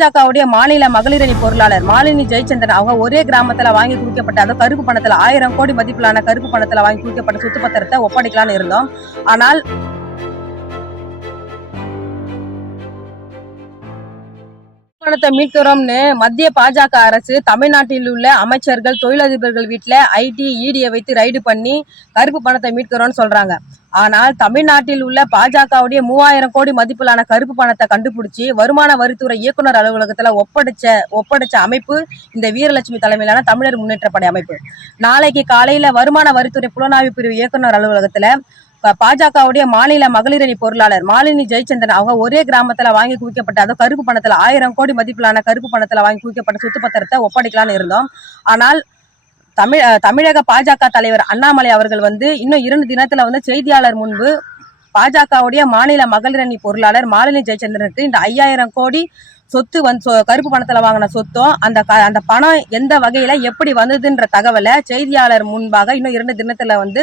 பாஜகவுடைய மாநில மகளிரணி பொருளாளர் மாலினி ஜெயச்சந்திரன் அவங்க ஒரே கிராமத்துல வாங்கி குவிக்கப்பட்ட அதாவது கருப்பு பணத்துல ஆயிரம் கோடி மதிப்பிலான கருப்பு பணத்துல வாங்கி குவிக்கப்பட்ட சுத்து பத்திரத்தை ஒப்படைக்கலாம்னு இருந்தோம் ஆனால் கட்டணத்தை மீட்கிறோம்னு மத்திய பாஜக அரசு தமிழ்நாட்டில் உள்ள அமைச்சர்கள் தொழிலதிபர்கள் வீட்டில் ஐடி இடியை வைத்து ரைடு பண்ணி கருப்பு பணத்தை மீட்கிறோம்னு சொல்றாங்க ஆனால் தமிழ்நாட்டில் உள்ள பாஜகவுடைய மூவாயிரம் கோடி மதிப்பிலான கருப்பு பணத்தை கண்டுபிடிச்சி வருமான வரித்துறை இயக்குனர் அலுவலகத்தில் ஒப்படைச்ச ஒப்படைச்ச அமைப்பு இந்த வீரலட்சுமி தலைமையிலான தமிழர் முன்னேற்ற படை அமைப்பு நாளைக்கு காலையில வருமான வரித்துறை புலனாய்வு பிரிவு இயக்குனர் அலுவலகத்தில் பாஜகவுடைய மாநில மகளிர் அணி பொருளாளர் மாலினி ஜெயச்சந்திரன் அவங்க ஒரே கிராமத்துல வாங்கி குவிக்கப்பட்ட அதாவது கருப்பு பணத்துல ஆயிரம் கோடி மதிப்பிலான கருப்பு பணத்துல வாங்கி குவிக்கப்பட்ட சொத்து பத்திரத்தை ஒப்படைக்கலாம்னு இருந்தோம் ஆனால் தமிழ் தமிழக பாஜக தலைவர் அண்ணாமலை அவர்கள் வந்து இன்னும் இரண்டு தினத்துல வந்து செய்தியாளர் முன்பு பாஜகவுடைய மாநில மகளிரணி பொருளாளர் மாலினி ஜெயச்சந்திரனுக்கு இந்த ஐயாயிரம் கோடி சொத்து வந்து கருப்பு பணத்துல வாங்கின சொத்தும் அந்த அந்த பணம் எந்த வகையில எப்படி வந்ததுன்ற தகவலை செய்தியாளர் முன்பாக இன்னும் இரண்டு தினத்துல வந்து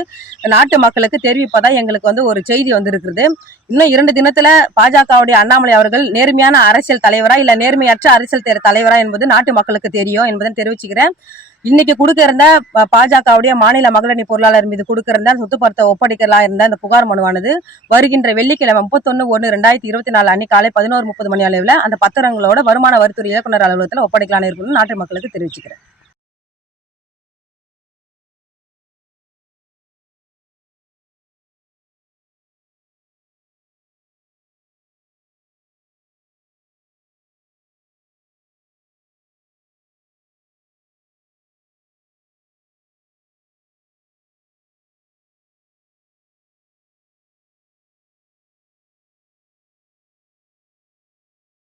நாட்டு மக்களுக்கு தெரிவிப்பதா எங்களுக்கு வந்து ஒரு செய்தி வந்திருக்குது இன்னும் இரண்டு தினத்துல பாஜகவுடைய அண்ணாமலை அவர்கள் நேர்மையான அரசியல் தலைவரா இல்ல நேர்மையற்ற அரசியல் தலைவரா என்பது நாட்டு மக்களுக்கு தெரியும் என்பதை தெரிவிச்சுக்கிறேன் இன்னைக்கு கொடுக்க இருந்த பாஜகவுடைய மாநில மகளிர் பொருளாளர் மீது கொடுக்க இருந்த சொத்து படத்தை ஒப்படைக்கலாம் இருந்த அந்த புகார் மனுவானது வருகின்ற வெள்ளிக்கிழமை முப்பத்தொன்னு ஒன்று ரெண்டாயிரத்தி இருபத்தி நாலு அன்னைக்கு காலை பதினோரு முப்பது மணி அளவில் அந்த பத்திரங்கள் விவரங்களோட வருமான வரித்துறை இயக்குநர் அலுவலகத்தில் ஒப்படைக்கலான்னு இருக்கணும்னு நாட்டு மக்களுக்கு தெரிவிச்சுக்கிறேன்